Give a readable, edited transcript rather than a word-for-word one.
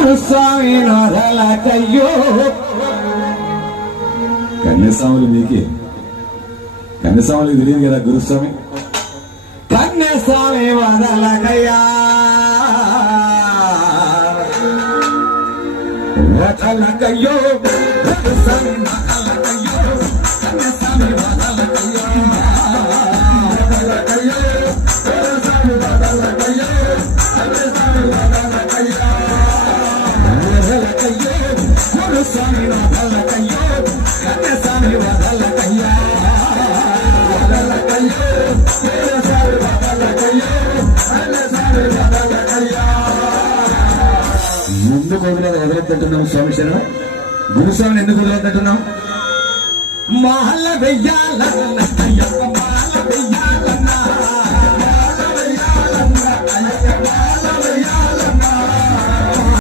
గురుస్వామి నొదలకయ్యో. కన్యస్వాములు మీకే, కన్యస్వాములకు తెలియదు కదా గురుస్వామి. కన్యస్వామి వదలకయ్యా వదలకయ్యో. గురుస్వామి వదలకయ్యో, కన్యస్వామి వదలకయ్యో. ఎందుకు వదలొద్దంటున్నాం స్వామి శరణం? గురుస్వామిని ఎందుకు వదలొద్దంటున్నాం? మాల వెయ్యాలన్నా, మాల వెయ్యాలన్నా